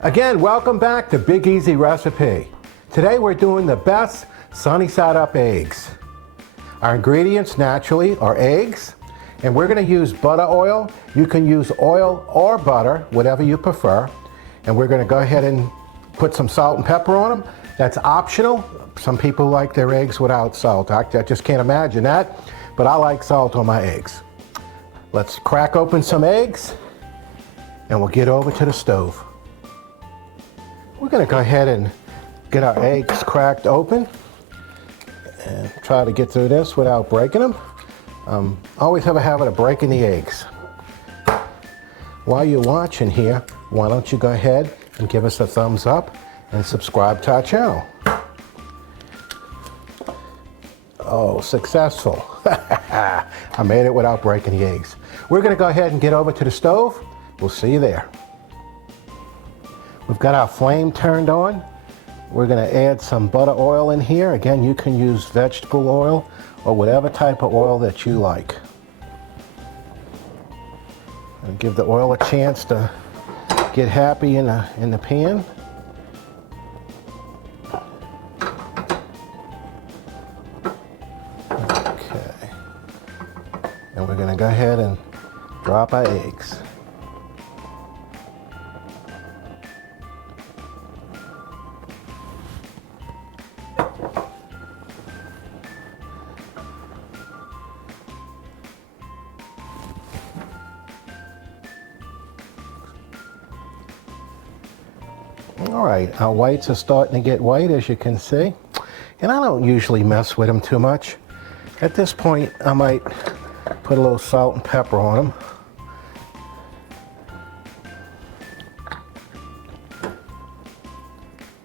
Again, welcome back to Big Easy Recipe. Today we're doing the best sunny side up eggs. Our ingredients naturally are eggs, and we're going to use butter oil. You can use oil or butter, whatever you prefer. And we're going to go ahead and put some salt and pepper on them. That's optional. Some people like their eggs without salt. I just can't imagine that, but I like salt on my eggs. Let's crack open some eggs and we'll get over to the stove. We're going to go ahead and get our eggs cracked open and try to get through this without breaking them. Always have a habit of breaking the eggs. While you're watching here, why don't you go ahead and give us a thumbs up and subscribe to our channel. Oh, successful. I made it without breaking the eggs. We're going to go ahead and get over to the stove. We'll see you there. We've got our flame turned on. We're going to add some butter oil in here. Again, you can use vegetable oil or whatever type of oil that you like. And give the oil a chance to get happy in the pan. Okay. And we're going to go ahead and drop our eggs. All right, our whites are starting to get white, as you can see. And I don't usually mess with them too much. At this point, I might put a little salt and pepper on them.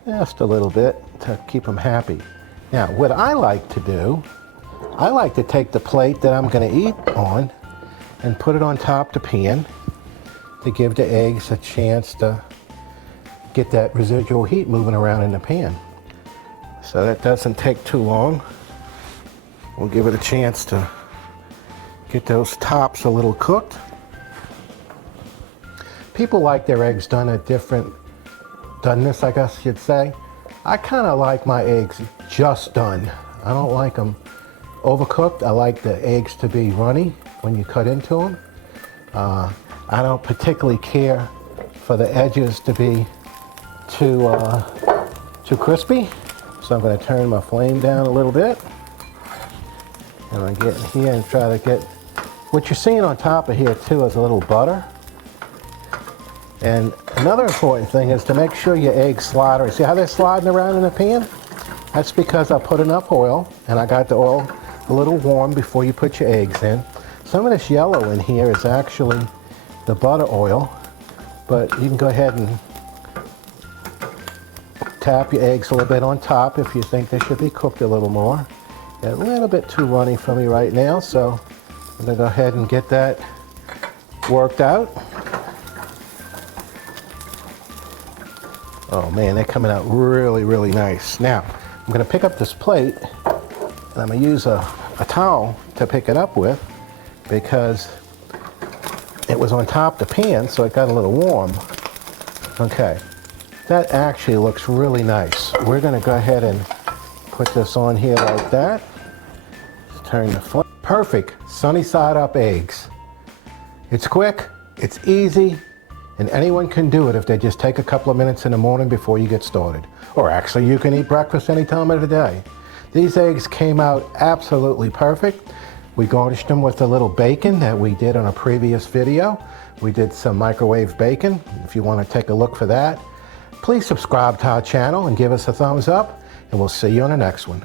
Just a little bit to keep them happy. Now, what I like to do, I like to take the plate that I'm going to eat on and put it on top of the pan to give the eggs a chance to get that residual heat moving around in the pan. So that doesn't take too long. We'll give it a chance to get those tops a little cooked. People like their eggs done at different doneness, I guess you'd say. I kind of like my eggs just done. I don't like them overcooked. I like the eggs to be runny when you cut into them. I don't particularly care for the edges to be too crispy. So I'm going to turn my flame down a little bit. And I get in here and try to get, what you're seeing on top of here too is a little butter. And another important thing is to make sure your eggs slide. See how they're sliding around in the pan? That's because I put enough oil and I got the oil a little warm before you put your eggs in. Some of this yellow in here is actually the butter oil, but you can go ahead and tap your eggs a little bit on top if you think they should be cooked a little more. They're a little bit too runny for me right now, so I'm going to go ahead and get that worked out. Oh man, they're coming out really, really nice. Now, I'm going to pick up this plate, and I'm going to use a towel to pick it up with because it was on top of the pan, so it got a little warm. Okay. That actually looks really nice. We're going to go ahead and put this on here like that. Let's turn the flame. Perfect sunny side up eggs. It's quick, it's easy, and anyone can do it if they just take a couple of minutes in the morning before you get started. Or actually, you can eat breakfast any time of the day. These eggs came out absolutely perfect. We garnished them with a little bacon that we did on a previous video. We did some microwave bacon, if you want to take a look for that. Please subscribe to our channel and give us a thumbs up, and we'll see you on the next one.